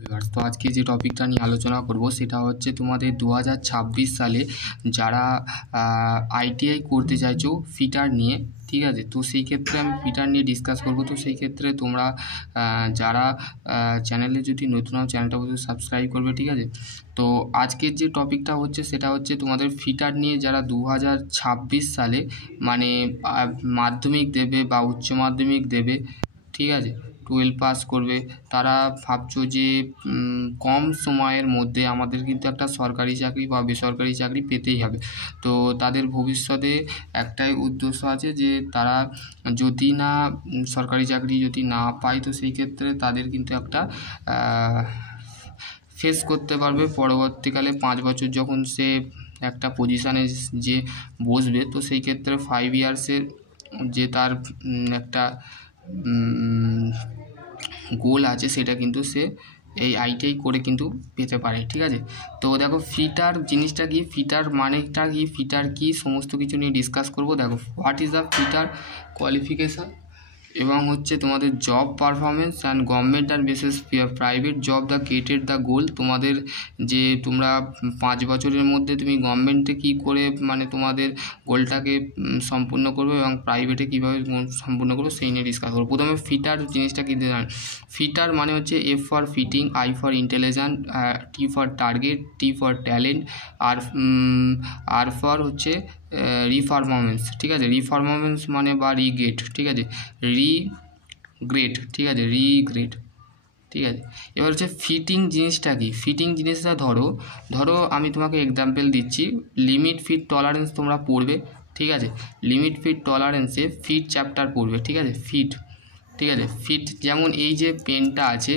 Viewers, তো আজকে যে টপিকটা নিয়ে আলোচনা করব সেটা হচ্ছে তোমাদের 2026 সালে যারা আইটিআই করতে চাইছো ফিটার নিয়ে, ঠিক আছে। তো সেই ক্ষেত্রে আমি ফিটার নিয়ে ডিসকাস করব। তো সেই ক্ষেত্রে তোমরা যারা চ্যানেলে যদি নতুন হও চ্যানেলটা অবশ্যই সাবস্ক্রাইব করবে, ঠিক আছে। তো আজকের যে টপিকটা হচ্ছে সেটা হচ্ছে তোমাদের ফিটার নিয়ে যারা 2026 সালে মানে মাধ্যমিক দেবে বা উচ্চ মাধ্যমিক দেবে, ঠিক আছে, 12 পাস করবে, তারা ভাবছো যে কম সময়ের মধ্যে আমাদের কিন্তু একটা সরকারি চাকরি বা বেসরকারি চাকরি পেতেই হবে। তো তাদের ভবিষ্যতে একটাই উদ্দেশ্য আছে যে তারা যদি না সরকারি চাকরি যদি না পায় তো সেই ক্ষেত্রে তাদের কিন্তু একটা ফেস করতে পারবে পরবর্তীকালে 5 বছর যখন সে একটা পজিশানে যে বসবে, তো সেই ক্ষেত্রে 5 ইয়ার্সের যে তার একটা গোল আছে সেটা কিন্তু সে এই আইটিআই করে কিন্তু পেতে পারে, ঠিক আছে। তো দেখো ফিটার জিনিসটা কি, ফিটার মানেটা কি, ফিটার কি, সমস্ত কিছু নিয়ে ডিসকাস করব। দেখো what is the fitter qualification এবং হচ্ছে তোমাদের জব পারফরমেন্স অ্যান্ড গভর্নমেন্ট আর basis private job the gated the goal. তোমাদের যে তোমরা 5 বছরের মধ্যে তুমি গভর্নমেন্টে কী করে মানে তোমাদের গোলটাকে সম্পূর্ণ করবে এবং প্রাইভেটে কীভাবে সম্পূর্ণ করবে সেই নিয়ে ডিসকাস করবো। প্রথমে ফিটার জিনিসটা কী জানেন? ফিটার মানে হচ্ছে F for fitting, I for intelligent, T for target, T for talent, R for হচ্ছে রিপারফরমেন্স, ঠিক আছে। রিপারফরমেন্স মানে বা রিগ্রেড, ঠিক আছে, রিগ্রেড, ঠিক আছে, রিগ্রেড, ঠিক আছে। এবার হচ্ছে ফিটিং জিনিসটা কি, ফিটিং জিনিসটা ধরো আমি তোমাকে এক্সাম্পল দিচ্ছি। লিমিট ফিট টলারেন্স তোমরা পড়বে, ঠিক আছে। লিমিট ফিট টলারেন্সে ফিট চ্যাপ্টার পড়বে, ঠিক আছে, ফিট, ঠিক আছে। ফিট যেমন এই যে পেনটা আছে,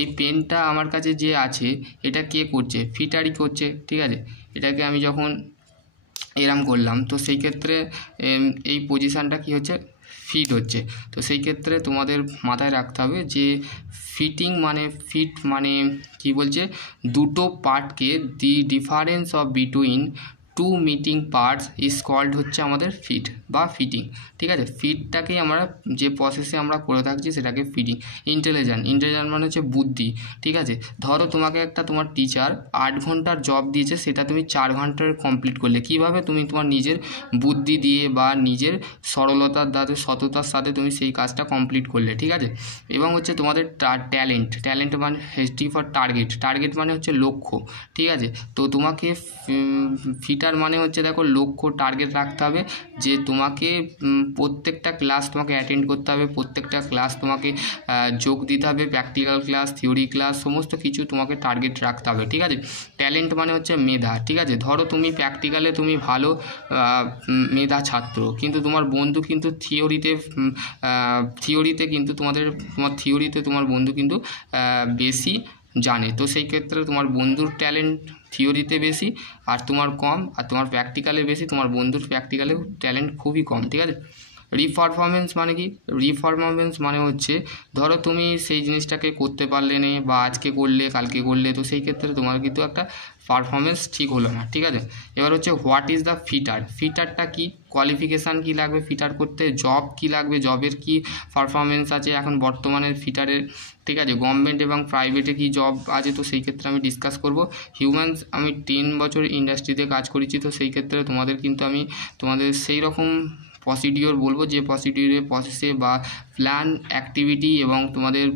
এই পেনটা আমার কাছে যে আছে এটা কে করছে? ফিটারই করছে, ঠিক আছে। এটাকে আমি যখন এরম করলাম তো সেই ক্ষেত্রে এই পজিশানটা কি হচ্ছে? ফিট হচ্ছে। তো সেই ক্ষেত্রে তোমাদের মাথায় রাখতে হবে যে ফিটিং মানে ফিট মানে কি বলছে, দুটো পার্টকে the difference of between two mating parts is called হচ্ছে আমাদের ফিট বা ফিটিং, ঠিক আছে। ফিটটাকেই আমরা যে প্রসেসে আমরা করে থাকছি সেটাকে ফিটিং। ইন্টেলিজেন্ট মানে হচ্ছে বুদ্ধি, ঠিক আছে। ধরো তোমাকে একটা তোমার টিচার 8 ঘন্টার জব দিয়েছে, সেটা তুমি 4 ঘন্টার কমপ্লিট করলে। কিভাবে? তুমি তোমার নিজের বুদ্ধি দিয়ে বা নিজের সরলতার দ্বারা সততার সাথে তুমি সেই কাজটা কমপ্লিট করলে, ঠিক আছে। এবং হচ্ছে তোমাদের ট্যালেন্ট মানে টি ফর টার্গেট মানে হচ্ছে লক্ষ্য, ঠিক আছে। তো তোমাকে ফিটার মানে হচ্ছে দেখো লক্ষ্য টার্গেট রাখতে হবে যে তোমাকে প্রত্যেকটা ক্লাস তোমাকে অ্যাটেন্ড করতে হবে, প্রত্যেকটা ক্লাস তোমাকে যোগ দিতে হবে, প্র্যাকটিক্যাল ক্লাস, থিওরি ক্লাস, সমস্ত কিছু তোমাকে টার্গেট রাখতে হবে, ঠিক আছে। ট্যালেন্ট মানে হচ্ছে মেধা, ঠিক আছে। ধরো তুমি প্র্যাকটিক্যালে তুমি ভালো মেধা ছাত্র, কিন্তু তোমার বন্ধু কিন্তু থিওরিতে কিন্তু তোমার থিওরিতে তোমার বন্ধু কিন্তু বেশি জানে। তো সেই ক্ষেত্রে তোমার বন্ধুর ট্যালেন্ট থিওরিতে বেশি আর তোমার কম, আর তোমার প্র্যাকটিক্যালে বেশি, তোমার বন্ধুর প্র্যাকটিক্যালে ট্যালেন্ট খুবই কম, ঠিক আছে। রিপারফরমেন্স মানে কি? রিপারফরমেন্স মানে হচ্ছে ধরো তুমি সেই জিনিসটাকে করতে পারলে না বা আজকে করলে কালকে করলে, তো সেই ক্ষেত্রে তোমার কিন্তু একটা পারফরমেন্স ঠিক হলো না, ঠিক আছে। এবার হচ্ছে হোয়াট ইজ দ্য ফিটার, ফিটারটা কি, কোয়ালিফিকেশান কি লাগবে ফিটার করতে, জব কি লাগবে, জবের কি পারফরমেন্স আছে এখন বর্তমানে ফিটারের, ঠিক আছে। গভর্নমেন্ট এবং প্রাইভেটে কি জব আছে, তো সেই ক্ষেত্রে আমি ডিসকাস করব। হিউম্যানস, আমি 10 বছর ইন্ডাস্ট্রিতে কাজ করেছি, তো সেই ক্ষেত্রে তোমাদের কিন্তু আমি তোমাদের সেই রকম প্রসিডিওর বলবো যে প্রসেসে বা প্ল্যান অ্যাক্টিভিটি এবং তোমাদের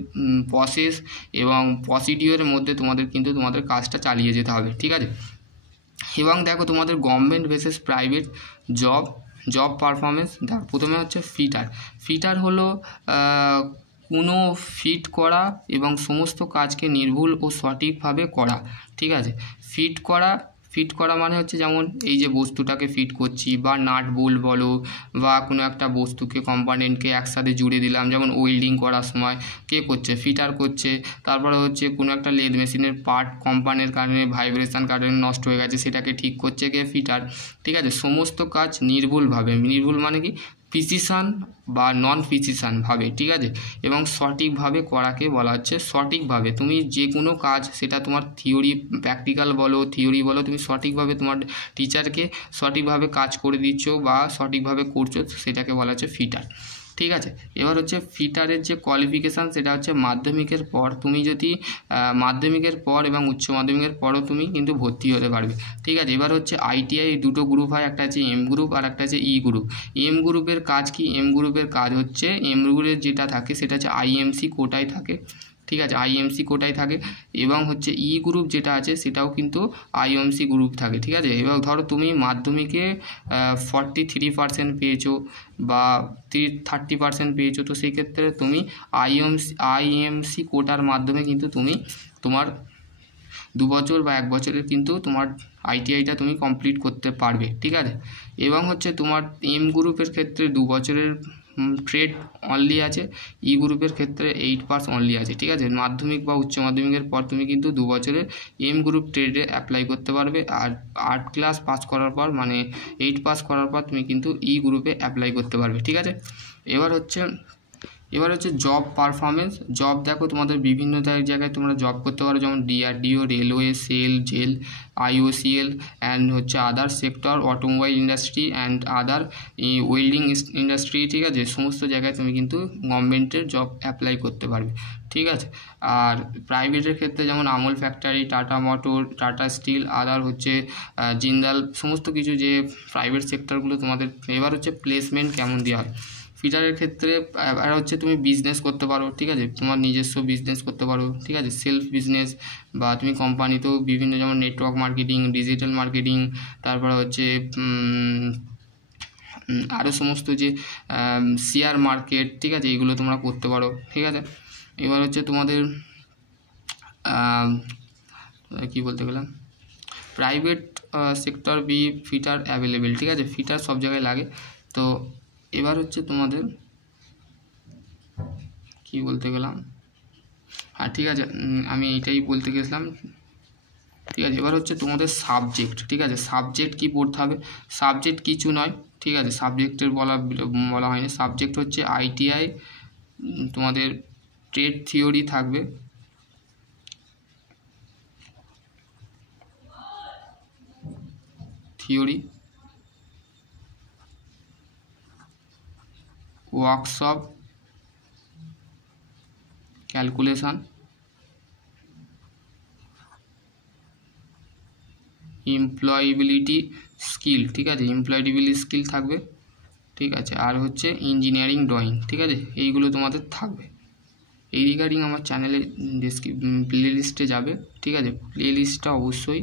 প্রসেস এবং প্রসিডিওরের মধ্যে তোমাদের কিন্তু তোমাদের কাজটা চালিয়ে যেতে হবে, ঠিক আছে। এবং দেখো তোমাদের government basis private job performance. দেখো প্রথমে হচ্ছে ফিটার হলো কোনো ফিট করা এবং সমস্ত কাজকে নির্ভুল ও সঠিকভাবে করা, ঠিক আছে। ফিট করা মানে হচ্ছে যেমন এই যে বস্তুটাকে ফিট করছি বা নাট বোল্ট বলো বা কোনো একটা বস্তুকে কম্পোনেন্টকে একসাথে জুড়ে দিলাম, যেমন ওয়েল্ডিং করার সময় কে করছে? ফিটার করছে। তারপরে হচ্ছে কোনো একটা লেদ মেশিনের পার্ট কোম্পানির কারণে ভাইব্রেশন কারণে নষ্ট হয়ে গেছে, সেটাকে ঠিক করছে কে? ফিটার, ঠিক আছে। সমস্ত কাজ নির্ভুলভাবে, নির্ভুল মানে কি? প্রিসিশন বা নন প্রিসিশনভাবে, ঠিক আছে, এবং সঠিকভাবে করাকে বলা হচ্ছে সঠিকভাবে। তুমি যে কোনো কাজ সেটা তোমার প্র্যাকটিক্যাল বলো থিওরি বলো, তুমি সঠিকভাবে তোমার টিচারকে সঠিকভাবে কাজ করে দিচ্ছ বা সঠিকভাবে করছো, সেটাকে বলা হচ্ছে ফিটার, ঠিক আছে। এবার হচ্ছে ফিটারের যে কোয়ালিফিকেশান সেটা হচ্ছে মাধ্যমিকের পর তুমি যদি মাধ্যমিকের পর এবং উচ্চ মাধ্যমিকের পরও তুমি কিন্তু ভর্তি হতে পারবে, ঠিক আছে। এবার হচ্ছে আইটিআই দুটো গ্রুপ হয়, একটা আছে এম গ্রুপ আর একটা আছে ই গ্রুপ। এম গ্রুপের কাজ কি? এম গ্রুপের কাজ হচ্ছে এম গ্রুপের যেটা থাকে সেটা হচ্ছে আইএমসি কোটায় থাকে, ঠিক আছে, আইএমসি কোটায় থাকে। এবং হচ্ছে ই গ্রুপ যেটা আছে সেটাও কিন্তু আইএমসি গ্রুপ থাকে, ঠিক আছে। এবার ধরো তুমি মাধ্যমিকে 43% পেয়েছো বা 30% পেয়েছো, তো সেই ক্ষেত্রে তুমি আইএমসি কোটার মাধ্যমে কিন্তু তুমি তোমার 2 বছর বা 1 বছরের কিন্তু তোমার আইটিআইটা তুমি কমপ্লিট করতে পারবে, ঠিক আছে। এবং হচ্ছে তোমার এম গ্রুপের ক্ষেত্রে 2 বছরের ট্রেড অনলি আছে, ই গ্রুপের ক্ষেত্রে 8 পাস অনলি আছে, ঠিক আছে। মাধ্যমিক বা উচ্চ মাধ্যমিকের পর তুমি কিন্তু 2 বছরের এম গ্রুপ ট্রেডে অ্যাপ্লাই করতে পারবে। আর 8 ক্লাস পাস করার পর মানে 8 পাস করার পর তুমি কিন্তু ই গ্রুপে অ্যাপ্লাই করতে পারবে, ঠিক আছে। এবার হচ্ছে জব পারফরমেন্স। জব দেখো তোমাদের বিভিন্ন জায়গায় তোমরা জব করতে পারো, যেমন DRDO, railway, SAIL, GAIL, IOCL and হচ্ছে other sector, automobile industry and other welding industry, ঠিক আছে। সমস্ত জায়গায় তুমি কিন্তু গভর্নমেন্টের জব অ্যাপ্লাই করতে পারবে, ঠিক আছে। আর প্রাইভেটের ক্ষেত্রে যেমন Amul factory, Tata motor, Tata steel, other হচ্ছে জিন্দাল, সমস্ত কিছু যে প্রাইভেট সেক্টরগুলো তোমাদের। এবার হচ্ছে প্লেসমেন্ট কেমন দেওয়া হয় ফিটারের ক্ষেত্রে। আর হচ্ছে তুমি বিজনেস করতে পারো, ঠিক আছে, তোমার নিজস্ব বিজনেস করতে পারো, ঠিক আছে, সেলফ বিজনেস, বা তুমি কোম্পানিতেও বিভিন্ন যেমন নেটওয়ার্ক মার্কেটিং, ডিজিটাল মার্কেটিং, তারপরে হচ্ছে আরও সমস্ত যে শেয়ার মার্কেট, ঠিক আছে, এইগুলো তোমরা করতে পারো, ঠিক আছে। এবার হচ্ছে তোমাদের কী বলতে গেলাম, private sector be fitter available, ঠিক আছে, ফিটার সব জায়গায় লাগে। তো এবার হচ্ছে তোমাদের কি বলতে গেলাম, হ্যাঁ ঠিক আছে, আমি এইটাই বলতে গেছিলাম, ঠিক আছে। এবার হচ্ছে তোমাদের সাবজেক্ট, ঠিক আছে, সাবজেক্ট কি পড়তে হবে? সাবজেক্ট কিছু নয়, ঠিক আছে, সাবজেক্টের বলা হয়নি। সাবজেক্ট হচ্ছে আইটিআই তোমাদের ট্রেড থিওরি থাকবে, theory, workshop, calculation, employability skill, ঠিক আছে, এমপ্লয়েবিলিটি স্কিল থাকবে, ঠিক আছে। আর হচ্ছে ইঞ্জিনিয়ারিং ড্রয়িং, ঠিক আছে, এইগুলো তোমাদের থাকবে। এই রিগার্ডিং আমার চ্যানেলে প্লে লিস্টে যাবে, ঠিক আছে, প্লে লিস্টটা অবশ্যই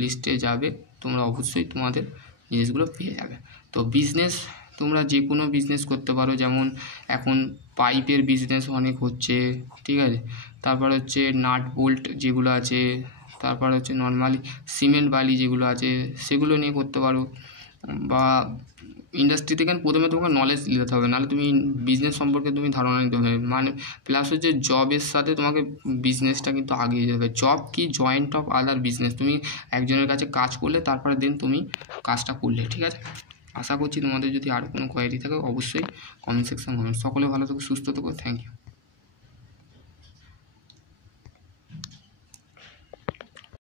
লিস্টে যাবে, তোমরা অবশ্যই তোমাদের জিনিসগুলো পেয়ে যাবে। তো বিজনেস তোমরা যে কোনো বিজনেস করতে পারো, যেমন এখন পাইপের বিজনেস অনেক হচ্ছে, ঠিক আছে। তারপর হচ্ছে নাট বোল্ট যেগুলো আছে, তারপর হচ্ছে নর্মালি সিমেন্ট বালি যেগুলো আছে সেগুলো নিয়ে করতে পারো। বা ইন্ডাস্ট্রি থেকে প্রথমে তোমাকে নলেজ নিতে হবে, নাহলে তুমি বিজনেস সম্পর্কে তুমি ধারণা নিতে হবে, মানে প্লাস হচ্ছে জবের সাথে তোমাকে বিজনেসটা কিন্তু আগিয়ে যেতে হবে। জব কি জয়েন্ট অফ আদার বিজনেস, তুমি একজনের কাছে কাজ করলে তারপরে দেন তুমি কাজটা করলে, ঠিক আছে। আশা করছি তোমাদের যদি আরও কোনো কোয়ারি থাকে অবশ্যই কমেন্ট সেকশন করবেন। সকলে ভালো থাকো, সুস্থ থাকো, থ্যাংক ইউ।